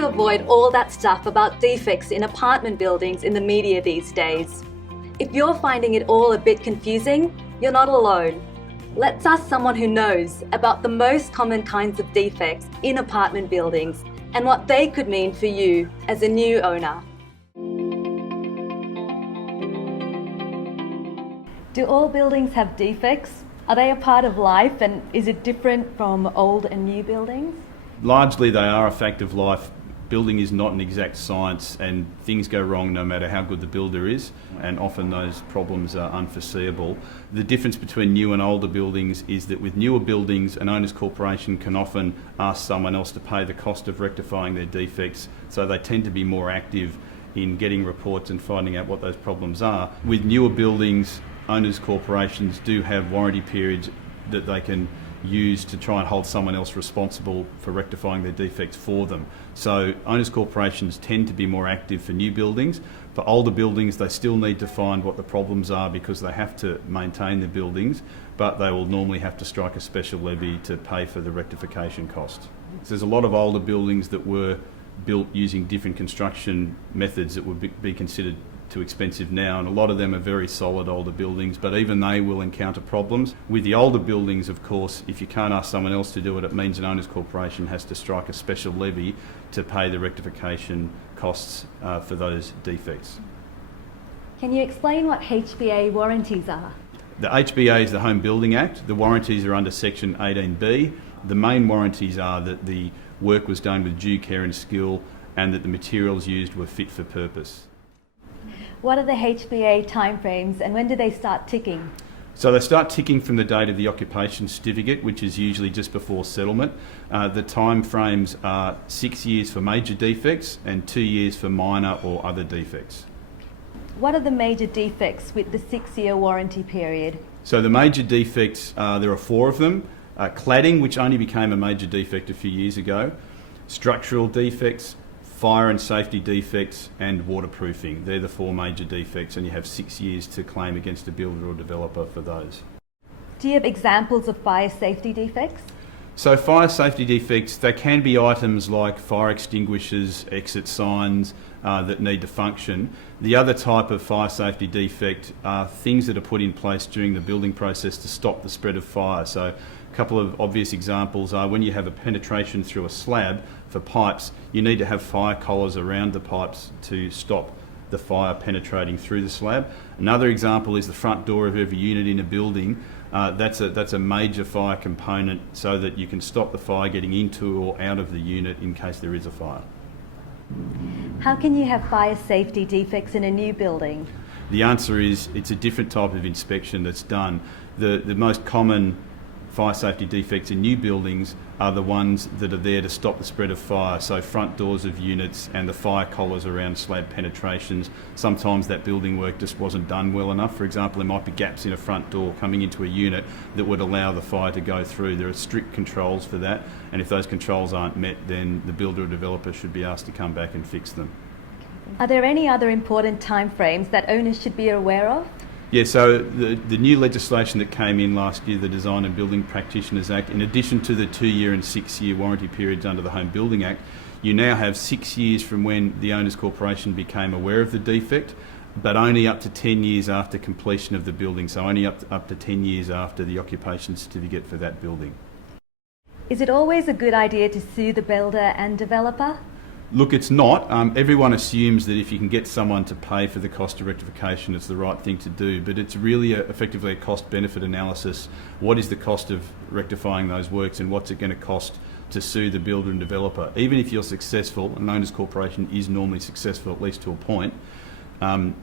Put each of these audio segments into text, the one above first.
to avoid all that stuff about defects in apartment buildings in the media these days. If you're finding it all a bit confusing, you're not alone. Let's ask someone who knows about the most common kinds of defects in apartment buildings and what they could mean for you as a new owner. Do all buildings have defects? Are they a part of life, and is it different from old and new buildings? Largely they are a fact of life. Building is not an exact science and things go wrong no matter how good the builder is, and often those problems are unforeseeable. The difference between new and older buildings is that with newer buildings, an owner's corporation can often ask someone else to pay the cost of rectifying their defects, so they tend to be more active in getting reports and finding out what those problems are. With newer buildings, owners' corporations do have warranty periods that they can use to try and hold someone else responsible for rectifying their defects for them. So owners' corporations tend to be more active for new buildings. For older buildings, they still need to find what the problems are because they have to maintain the buildings, but they will normally have to strike a special levy to pay for the rectification cost. So there's a lot of older buildings that were built using different construction methods that would be considered too expensive now, and a lot of them are very solid older buildings, but even they will encounter problems. With the older buildings, of course, if you can't ask someone else to do it, it means an owner's corporation has to strike a special levy to pay the rectification costs for those defects. Can you explain what HBA warranties are? The HBA is the Home Building Act. The warranties are under Section 18B. The main warranties are that the work was done with due care and skill and that the materials used were fit for purpose. What are the HBA timeframes and when do they start ticking? So they start ticking from the date of the occupation certificate, which is usually just before settlement. The timeframes are 6 years for major defects and 2 years for minor or other defects. What are the major defects with the 6-year warranty period? So the major defects, there are 4 of them. Cladding, which only became a major defect a few years ago. Structural defects, fire and safety defects, and waterproofing. They're the 4 major defects, and you have 6 years to claim against a builder or developer for those. Do you have examples of fire safety defects? So fire safety defects, they can be items like fire extinguishers, exit signs that need to function. The other type of fire safety defect are things that are put in place during the building process to stop the spread of fire. So a couple of obvious examples are when you have a penetration through a slab for pipes, you need to have fire collars around the pipes to stop the fire penetrating through the slab. Another example is the front door of every unit in a building. That's a major fire component so that you can stop the fire getting into or out of the unit in case there is a fire. How can you have fire safety defects in a new building? The answer is it's a different type of inspection that's done. The most common fire safety defects in new buildings are the ones that are there to stop the spread of fire, so front doors of units and the fire collars around slab penetrations. Sometimes that building work just wasn't done well enough. For example, there might be gaps in a front door coming into a unit that would allow the fire to go through. There are strict controls for that, and if those controls aren't met, then the builder or developer should be asked to come back and fix them. Are there any other important timeframes that owners should be aware of? Yeah, so the new legislation that came in last year, the Design and Building Practitioners Act, in addition to the 2-year and 6-year warranty periods under the Home Building Act, you now have 6 years from when the owner's corporation became aware of the defect, but only up to 10 years after completion of the building, so only up to 10 years after the occupation certificate for that building. Is it always a good idea to sue the builder and developer? Look, it's not. Everyone assumes that if you can get someone to pay for the cost of rectification, it's the right thing to do, but it's really effectively a cost-benefit analysis. What is the cost of rectifying those works and what's it going to cost to sue the builder and developer? Even if you're successful, an owner's corporation is normally successful at least to a point,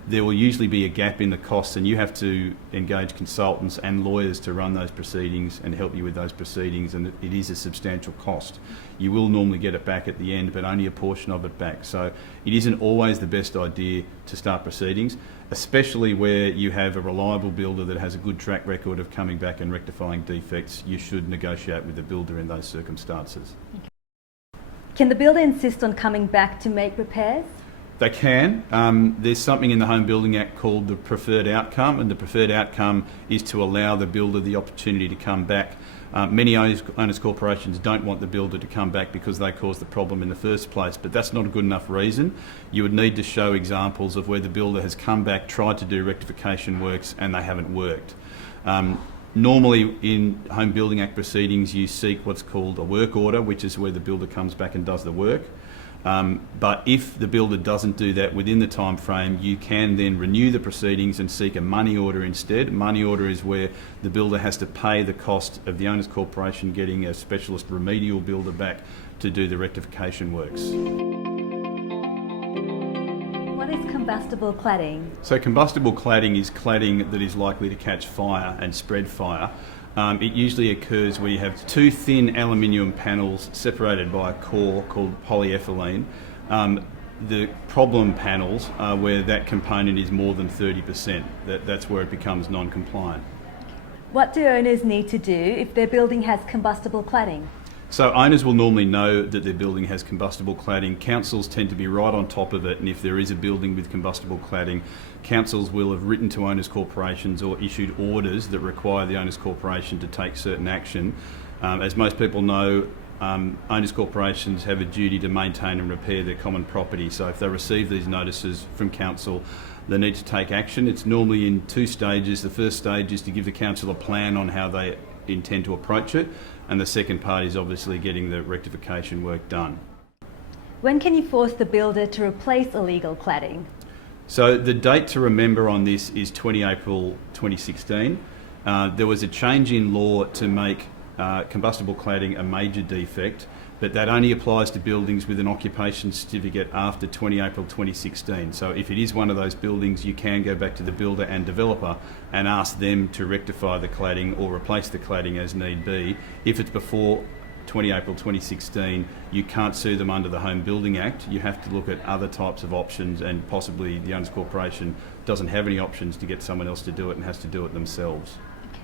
there will usually be a gap in the costs, and you have to engage consultants and lawyers to run those proceedings and help you with those proceedings, and it is a substantial cost. You will normally get it back at the end, but only a portion of it back. So it isn't always the best idea to start proceedings, especially where you have a reliable builder that has a good track record of coming back and rectifying defects. You should negotiate with the builder in those circumstances. Can the builder insist on coming back to make repairs? They can. There's something in the Home Building Act called the preferred outcome, and the preferred outcome is to allow the builder the opportunity to come back. Many owners corporations don't want the builder to come back because they caused the problem in the first place, but that's not a good enough reason. You would need to show examples of where the builder has come back, tried to do rectification works, and they haven't worked. Normally in Home Building Act proceedings you seek what's called a work order, which is where the builder comes back and does the work. But if the builder doesn't do that within the time frame, you can then renew the proceedings and seek a money order instead. Money order is where the builder has to pay the cost of the owners corporation getting a specialist remedial builder back to do the rectification works. What is combustible cladding? So combustible cladding is cladding that is likely to catch fire and spread fire. It usually occurs where you have two thin aluminium panels separated by a core called polyethylene. The problem panels are where that component is more than 30%. That's where it becomes non-compliant. What do owners need to do if their building has combustible cladding? So owners will normally know that their building has combustible cladding. Councils tend to be right on top of it, and if there is a building with combustible cladding, councils will have written to owners corporations or issued orders that require the owners corporation to take certain action. As most people know, owners corporations have a duty to maintain and repair their common property, so if they receive these notices from council, they need to take action. It's normally in two stages. The first stage is to give the council a plan on how they intend to approach it, and the second part is obviously getting the rectification work done. When can you force the builder to replace illegal cladding? So the date to remember on this is 20 April 2016. There was a change in law to make combustible cladding a major defect, but that only applies to buildings with an occupation certificate after 20 April 2016. So if it is one of those buildings, you can go back to the builder and developer and ask them to rectify the cladding or replace the cladding as need be. If it's before 20 April 2016, you can't sue them under the Home Building Act. You have to look at other types of options, and possibly the owners corporation doesn't have any options to get someone else to do it and has to do it themselves. Okay.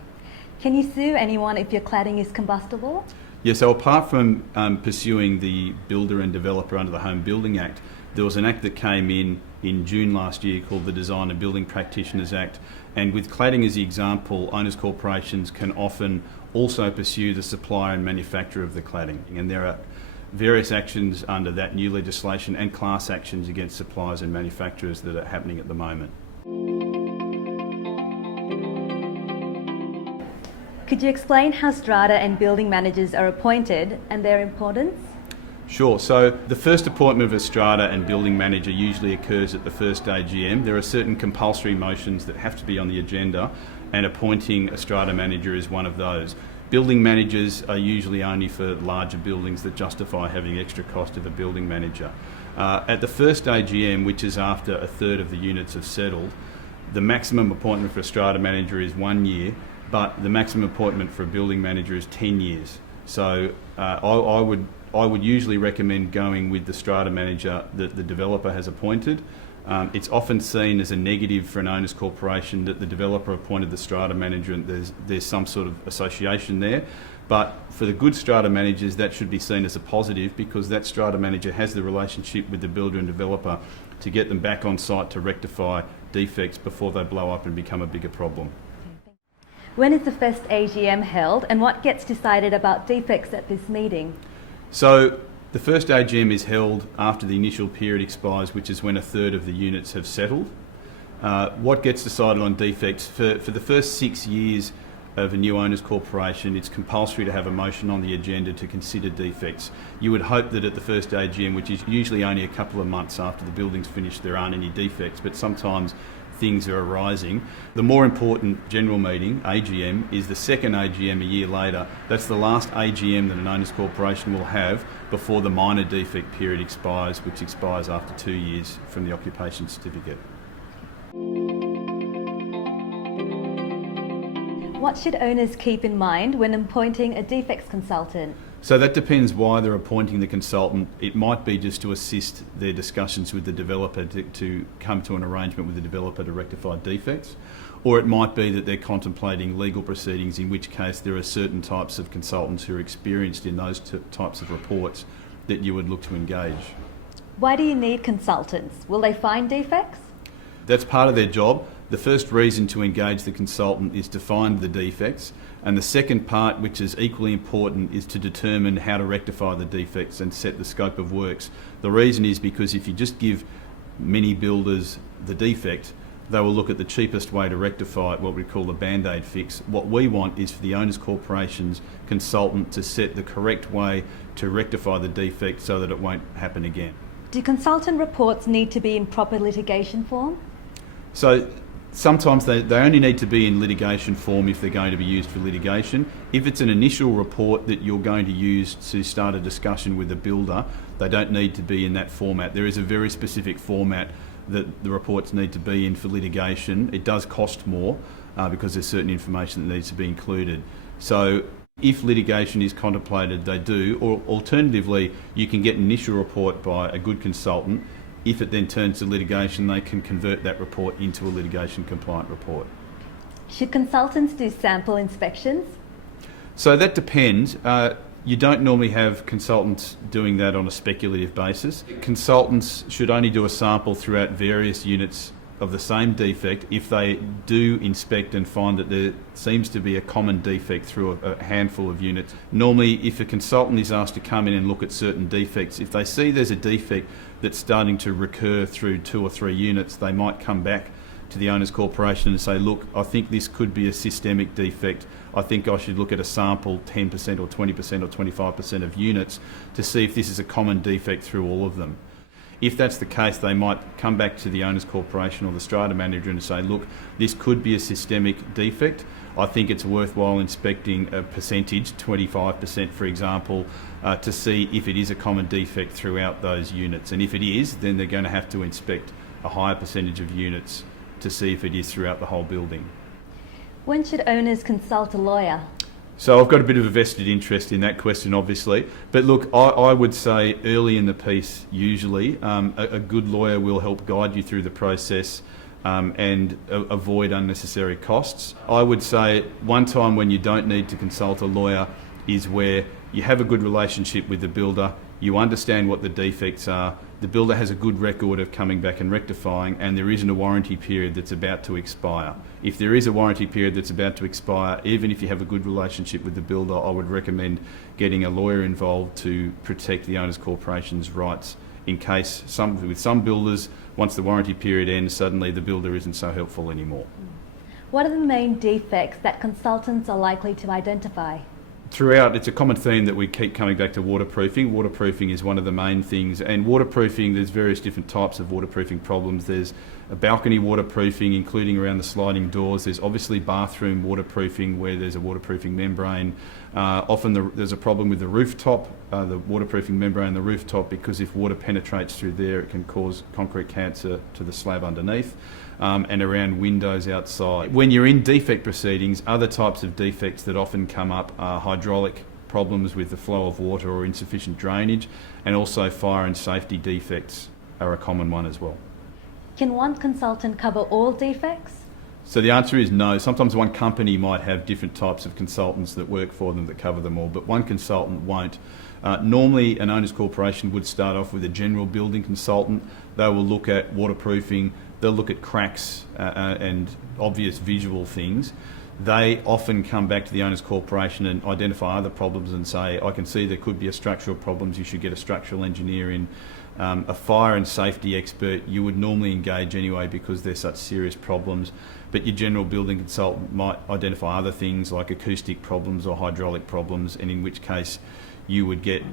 Can you sue anyone if your cladding is combustible? Yeah, so apart from pursuing the builder and developer under the Home Building Act, there was an act that came in June last year called the Design and Building Practitioners Act, and with cladding as the example, owners corporations can often also pursue the supplier and manufacturer of the cladding, and there are various actions under that new legislation and class actions against suppliers and manufacturers that are happening at the moment. Could you explain how Strata and building managers are appointed and their importance? Sure. So the first appointment of a Strata and building manager usually occurs at the first AGM. There are certain compulsory motions that have to be on the agenda, and appointing a Strata manager is one of those. Building managers are usually only for larger buildings that justify having extra cost of a building manager. At the first AGM, which is after a third of the units have settled, the maximum appointment for a Strata manager is 1 year, but the maximum appointment for a building manager is 10 years. So I would usually recommend going with the Strata manager that the developer has appointed. It's often seen as a negative for an owners corporation that the developer appointed the Strata manager and there's some sort of association there. But for the good Strata managers, that should be seen as a positive, because that Strata manager has the relationship with the builder and developer to get them back on site to rectify defects before they blow up and become a bigger problem. When is the first AGM held, and what gets decided about defects at this meeting? So the first AGM is held after the initial period expires, which is when a third of the units have settled. What gets decided on defects, for the first 6 years of a new owners corporation, it's compulsory to have a motion on the agenda to consider defects. You would hope that at the first AGM, which is usually only a couple of months after the building's finished, there aren't any defects, but sometimes things are arising. The more important general meeting, AGM, is the second AGM a year later. That's the last AGM that an owners corporation will have before the minor defect period expires, which expires after 2 years from the occupation certificate. What should owners keep in mind when appointing a defects consultant? So that depends why they're appointing the consultant. It might be just to assist their discussions with the developer to come to an arrangement with the developer to rectify defects, or it might be that they're contemplating legal proceedings, in which case there are certain types of consultants who are experienced in those types of reports that you would look to engage. Why do you need consultants? Will they find defects? That's part of their job. The first reason to engage the consultant is to find the defects, and the second part, which is equally important, is to determine how to rectify the defects and set the scope of works. The reason is because if you just give many builders the defect, they will look at the cheapest way to rectify it, what we call a band-aid fix. What we want is for the Owners Corporation's consultant to set the correct way to rectify the defect so that it won't happen again. Do consultant reports need to be in proper litigation form? So sometimes they only need to be in litigation form if they're going to be used for litigation. If it's an initial report that you're going to use to start a discussion with the builder, they don't need to be in that format. There is a very specific format that the reports need to be in for litigation. It does cost more because there's certain information that needs to be included. So if litigation is contemplated, they do, or alternatively, you can get an initial report by a good consultant. If it then turns to litigation, they can convert that report into a litigation compliant report. Should consultants do sample inspections? So that depends. You don't normally have consultants doing that on a speculative basis. Consultants should only do a sample throughout various units of the same defect if they do inspect and find that there seems to be a common defect through a handful of units. Normally, if a consultant is asked to come in and look at certain defects, if they see there's a defect that's starting to recur through 2 or 3 units, they might come back to the Owners Corporation and say, look, I think this could be a systemic defect. I think I should look at a sample 10% or 20% or 25% of units to see if this is a common defect through all of them. If that's the case, they might come back to the Owners Corporation or the Strata manager and say, look, this could be a systemic defect. I think it's worthwhile inspecting a percentage, 25% for example, to see if it is a common defect throughout those units. And if it is, then they're going to have to inspect a higher percentage of units to see if it is throughout the whole building. When should owners consult a lawyer? So I've got a bit of a vested interest in that question, obviously. But look, I would say early in the piece, usually, a good lawyer will help guide you through the process and avoid unnecessary costs. I would say one time when you don't need to consult a lawyer is where you have a good relationship with the builder, you understand what the defects are, the builder has a good record of coming back and rectifying, and there isn't a warranty period that's about to expire. If there is a warranty period that's about to expire, even if you have a good relationship with the builder, I would recommend getting a lawyer involved to protect the Owners Corporation's rights in case with some builders, once the warranty period ends, suddenly the builder isn't so helpful anymore. What are the main defects that consultants are likely to identify? Throughout, it's a common theme that we keep coming back to waterproofing. Waterproofing is one of the main things, and waterproofing, there's various different types of waterproofing problems. There's a balcony waterproofing, including around the sliding doors. There's obviously bathroom waterproofing where there's a waterproofing membrane. Often there's a problem with the rooftop, the waterproofing membrane on the rooftop, because if water penetrates through there, it can cause concrete cancer to the slab underneath. And around windows outside. When you're in defect proceedings, other types of defects that often come up are hydraulic problems with the flow of water or insufficient drainage, and also fire and safety defects are a common one as well. Can one consultant cover all defects? So the answer is no. Sometimes one company might have different types of consultants that work for them that cover them all, but one consultant won't. Normally, an Owners Corporation would start off with a general building consultant. They will look at waterproofing, they'll look at cracks and obvious visual things. They often come back to the Owners Corporation and identify other problems and say, I can see there could be a structural problems, you should get a structural engineer in. A fire and safety expert you would normally engage anyway because they're such serious problems, but your general building consultant might identify other things like acoustic problems or hydraulic problems, and in which case you would get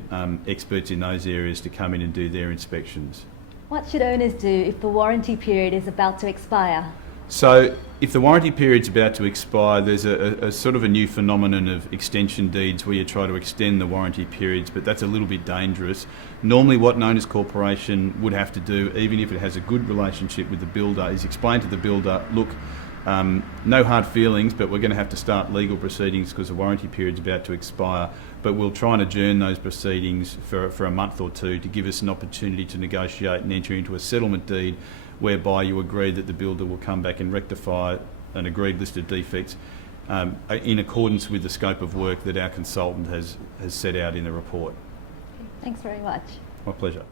experts in those areas to come in and do their inspections. What should owners do if the warranty period is about to expire? So if the warranty period's about to expire, there's a sort of a new phenomenon of extension deeds where you try to extend the warranty periods, but that's a little bit dangerous. Normally what an Owners Corporation would have to do, even if it has a good relationship with the builder, is explain to the builder, look, no hard feelings, but we're going to have to start legal proceedings because the warranty period's about to expire, but we'll try and adjourn those proceedings for a month or two to give us an opportunity to negotiate and enter into a settlement deed whereby you agree that the builder will come back and rectify an agreed list of defects in accordance with the scope of work that our consultant has set out in the report. Thanks very much. My pleasure.